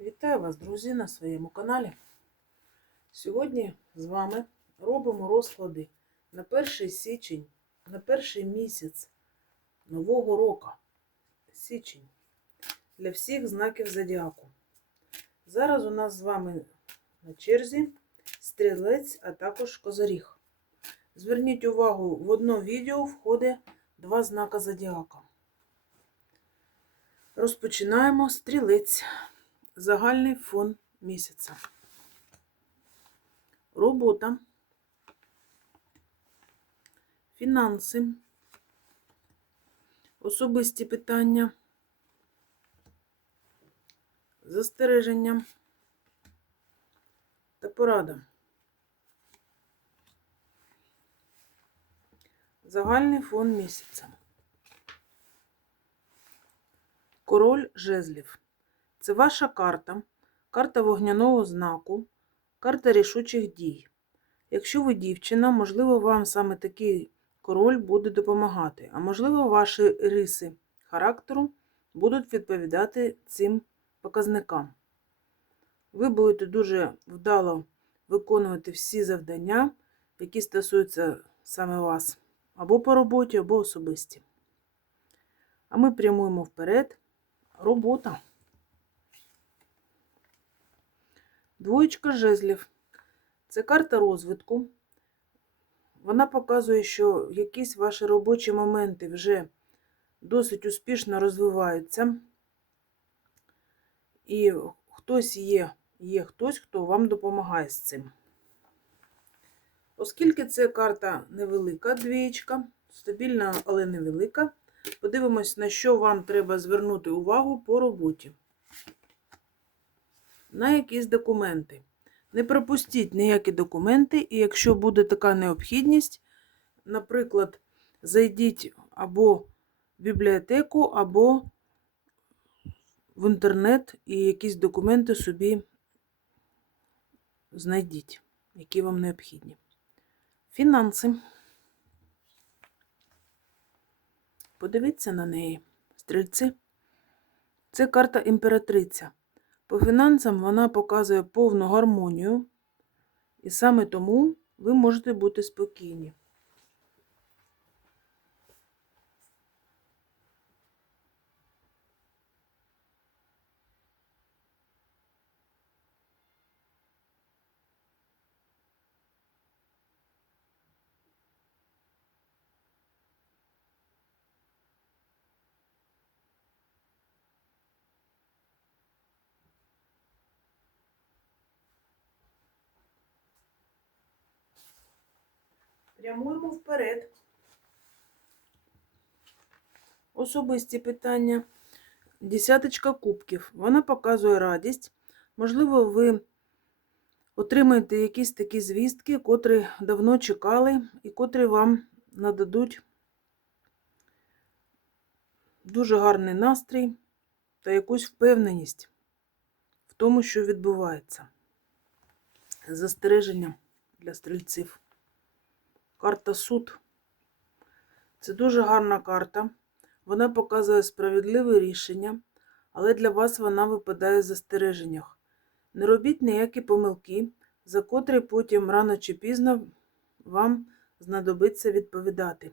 Вітаю вас, друзі, на своєму каналі. Сьогодні з вами робимо розклади на перший січень, на перший місяць нового року. Січень. Для всіх знаків зодіаку. Зараз у нас з вами на черзі стрілець, а також козоріг. Зверніть увагу, в одно відео входить два знака зодіака. Розпочинаємо стрілець. Загальний фон місяця. Робота. Фінанси. Особисті питання. Застереження та порада. Загальний фон місяця. Король жезлів. Це ваша карта, карта вогняного знаку, карта рішучих дій. Якщо ви дівчина, можливо, вам саме такий король буде допомагати, а можливо, ваші риси характеру будуть відповідати цим показникам. Ви будете дуже вдало виконувати всі завдання, які стосуються саме вас, або по роботі, або особисті. А ми прямуємо вперед. Робота. Двоєчка жезлів. Це карта розвитку. Вона показує, що якісь ваші робочі моменти вже досить успішно розвиваються. І хтось є, є хтось, хто вам допомагає з цим. Оскільки це карта невелика, двієчка, стабільна, але невелика, подивимось, на що вам треба звернути увагу по роботі на якісь документи. Не пропустіть ніякі документи, і якщо буде така необхідність, наприклад, зайдіть або в бібліотеку, або в інтернет і якісь документи собі знайдіть, які вам необхідні. Фінанси. Подивіться на неї, стрільці. Це карта імператриця. По фінансам вона показує повну гармонію, і саме тому ви можете бути спокійні. Прямуємо вперед. Особисті питання. Десяточка кубків. Вона показує радість. Можливо, ви отримаєте якісь такі звістки, котрі давно чекали, і котрі вам нададуть дуже гарний настрій та якусь впевненість в тому, що відбувається. Застереження для стрільців. Карта суд. Це дуже гарна карта. Вона показує справедливе рішення, але для вас вона випадає в застереженнях. Не робіть ніякі помилки, за котрі потім рано чи пізно вам знадобиться відповідати,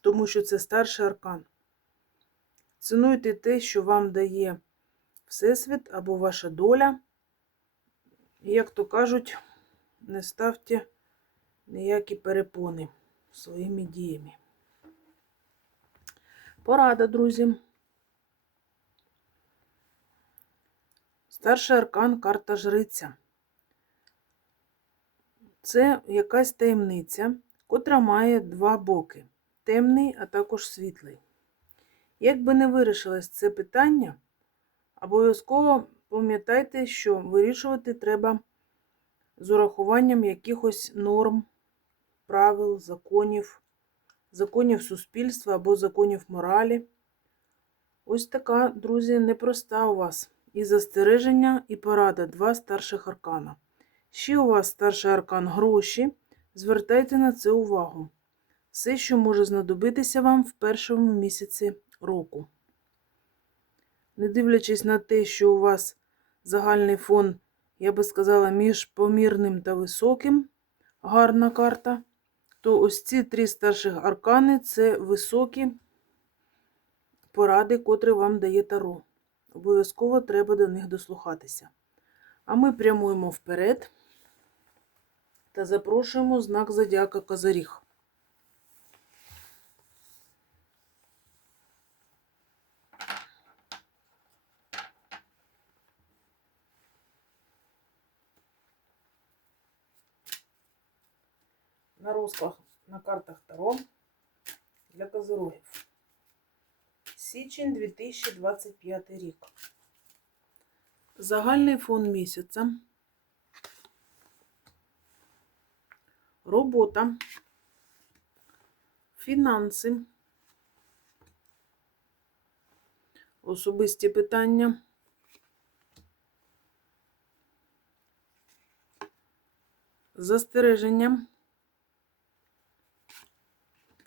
тому що це старший аркан. Цінуйте те, що вам дає Всесвіт або ваша доля. І, як то кажуть, не ставте ніякі перепони своїми діями. Порада, друзі. Старший аркан карта жриця. Це якась таємниця, котра має два боки темний, а також світлий. Як би не вирішилось це питання, обов'язково пам'ятайте, що вирішувати треба з урахуванням якихось норм, правил, законів, законів суспільства або законів моралі. Ось така, друзі, непроста у вас і застереження, і порада два старших аркана. Ще у вас старший аркан гроші. Звертайте на це увагу. Все, що може знадобитися вам в першому місяці року. Не дивлячись на те, що у вас загальний фон, я би сказала, між помірним та високим. Гарна карта. То ось ці три старших аркани це високі поради, котрі вам дає Таро. Обов'язково треба до них дослухатися. А ми прямуємо вперед та запрошуємо знак Зодіака Козиріг. На розклад на картах Таро для козирогів. Січень 2025 рік. Загальний фон місяця. Робота. Фінанси. Особисті питання. Застереження.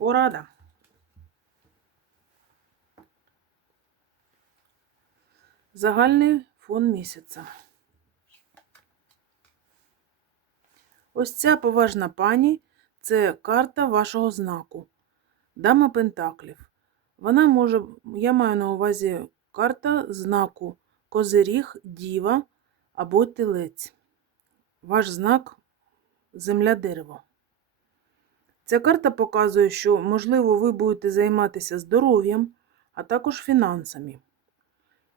Порада. Загальний фон місяця. Ось ця поважна пані це карта вашого знаку. Дама Пентаклів. Вона може, я маю на увазі карта знаку Козиріг, Діва або Телець. Ваш знак земля дерево. Ця карта показує, що, можливо, ви будете займатися здоров'ям, а також фінансами.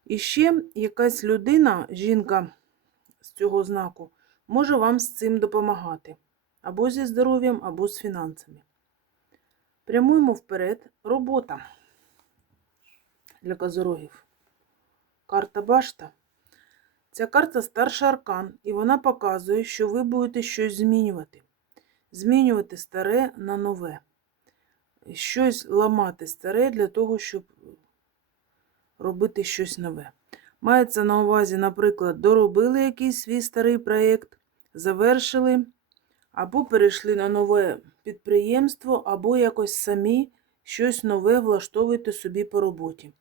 І ще якась людина, жінка з цього знаку, може вам з цим допомагати. Або зі здоров'ям, або з фінансами. Прямуємо вперед. Робота для козорогів. Карта башта. Ця карта старший аркан, і вона показує, що ви будете щось змінювати. Змінювати старе на нове. Щось ламати старе для того, щоб робити щось нове. Мається на увазі, наприклад, доробили якийсь свій старий проєкт, завершили, або перейшли на нове підприємство, або якось самі щось нове влаштовуєте собі по роботі.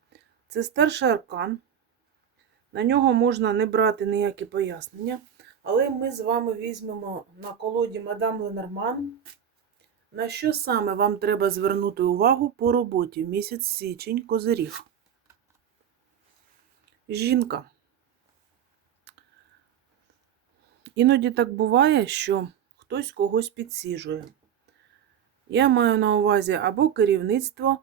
Це старший аркан. На нього можна не брати ніякі пояснення. Але ми з вами візьмемо на колоді Мадам Ленорман, на що саме вам треба звернути увагу по роботі місяць січень козиріг. Жінка. Іноді так буває, що хтось когось підсіжує. Я маю на увазі або керівництво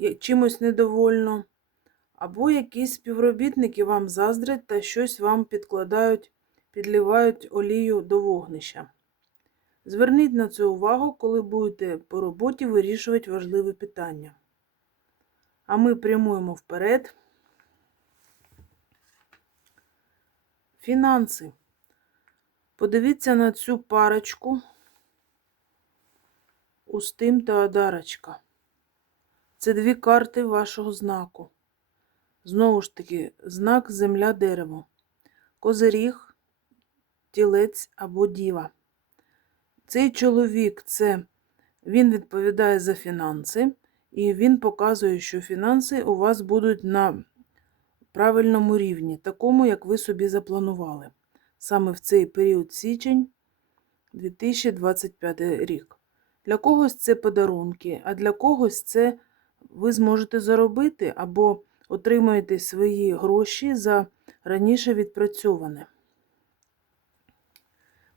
е, чимось недовольно, або якісь співробітники вам заздрять та щось вам підкладають, підливають олію до вогнища. Зверніть на це увагу, коли будете по роботі вирішувати важливі питання. А ми прямуємо вперед. Фінанси. Подивіться на цю парочку Устим та Одарочка. Це дві карти вашого знаку. Знову ж таки, знак земля дерево. Козиріг, тілець або діва. Цей чоловік це він відповідає за фінанси, і він показує, що фінанси у вас будуть на правильному рівні, такому, як ви собі запланували. Саме в цей період січень 2025 рік. Для когось це подарунки, а для когось це ви зможете заробити або отримуєте свої гроші за раніше відпрацьоване.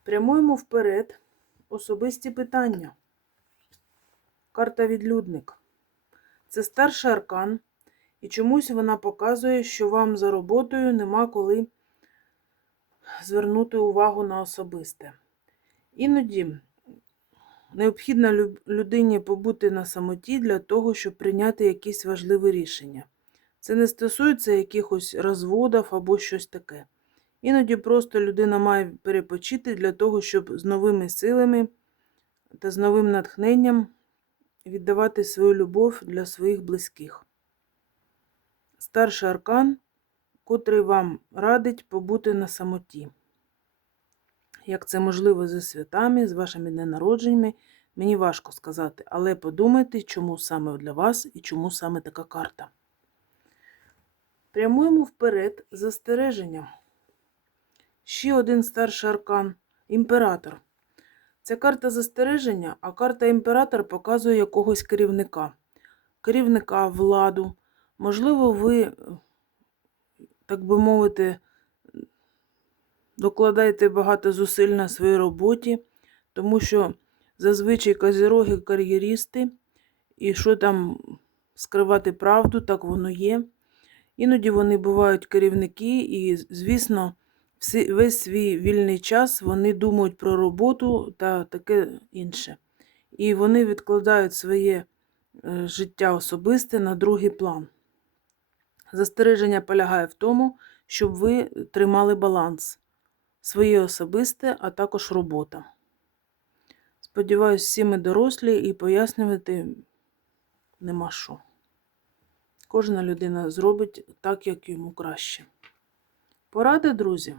Прямуємо вперед особисті питання. Карта відлюдник. Це старший аркан, і чомусь вона показує, що вам за роботою нема коли звернути увагу на особисте. Іноді необхідно людині побути на самоті для того, щоб прийняти якісь важливі рішення. Це не стосується якихось розводів або щось таке. Іноді просто людина має перепочити для того, щоб з новими силами та з новим натхненням віддавати свою любов для своїх близьких. Старший аркан, котрий вам радить побути на самоті. Як це можливо зі святами, з вашими день народженнями, мені важко сказати, але подумайте, чому саме для вас і чому саме така карта. Прямуємо вперед застереження. Ще один старший аркан імператор. Це карта застереження, а карта імператор показує якогось керівника. Керівника, владу. Можливо, ви, так би мовити, докладаєте багато зусиль на своїй роботі, тому що зазвичай козіроги кар'єристи, і що там скривати правду, так воно є. Іноді вони бувають керівники, і, звісно, весь свій вільний час вони думають про роботу та таке інше. І вони відкладають своє е, життя особисте на другий план. Застереження полягає в тому, щоб ви тримали баланс своє особисте, а також робота. Сподіваюсь, всі ми дорослі і пояснювати нема що. Кожна людина зробить так, як йому краще. Поради, друзі.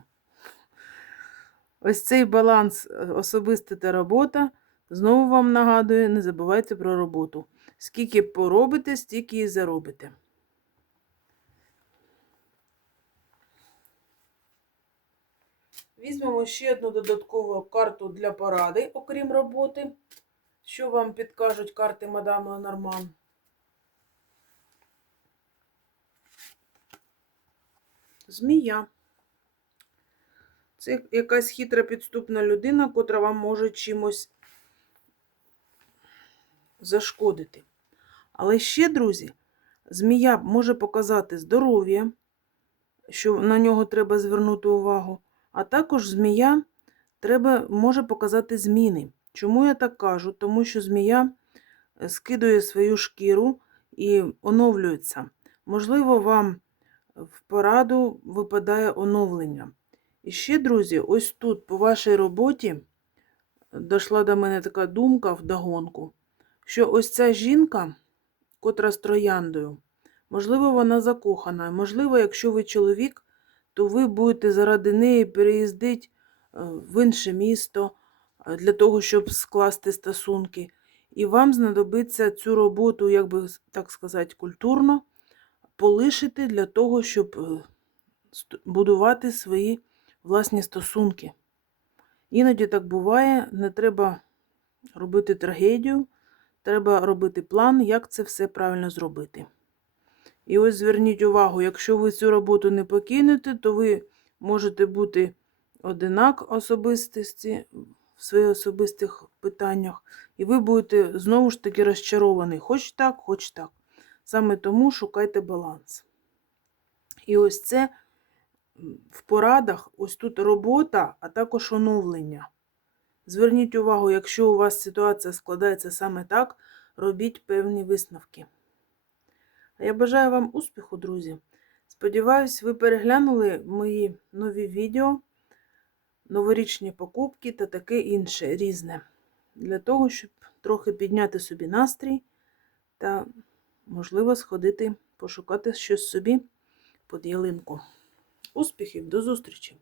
Ось цей баланс е, особисте та робота. Знову вам нагадую, не забувайте про роботу. Скільки поробите, стільки і заробите. Візьмемо ще одну додаткову карту для поради, окрім роботи. Що вам підкажуть карти мадам Ленорман? Змія. Це якась хитра підступна людина, котра вам може чимось зашкодити. Але ще, друзі, змія може показати здоров'я, що на нього треба звернути увагу. А також змія треба, може показати зміни. Чому я так кажу? Тому що змія е, скидує свою шкіру і оновлюється. Можливо, вам в пораду випадає оновлення. І ще, друзі, ось тут, по вашій роботі, дійшла до мене така думка вдогонку, що ось ця жінка, котра з трояндою, можливо, вона закохана. Можливо, якщо ви чоловік, то ви будете заради неї переїздити е, в інше місто е, для того, щоб скласти стосунки. І вам знадобиться цю роботу, як би так сказати, культурно полишити для того, щоб е, будувати свої власні стосунки. Іноді так буває, не треба робити трагедію, треба робити план, як це все правильно зробити. І ось зверніть увагу, якщо ви цю роботу не покинете, то ви можете бути одинак особистості в своїх особистих питаннях, і ви будете знову ж таки розчаровані, хоч так, хоч так. Саме тому шукайте баланс. І ось це в порадах, ось тут робота, а також оновлення. Зверніть увагу, якщо у вас ситуація складається саме так, робіть певні висновки. А я бажаю вам успіху, друзі. Сподіваюсь, ви переглянули мої нові відео, новорічні покупки та таке інше різне. Для того, щоб трохи підняти собі настрій та, можливо, сходити, пошукати щось собі під ялинку. Успіхів, до зустрічі!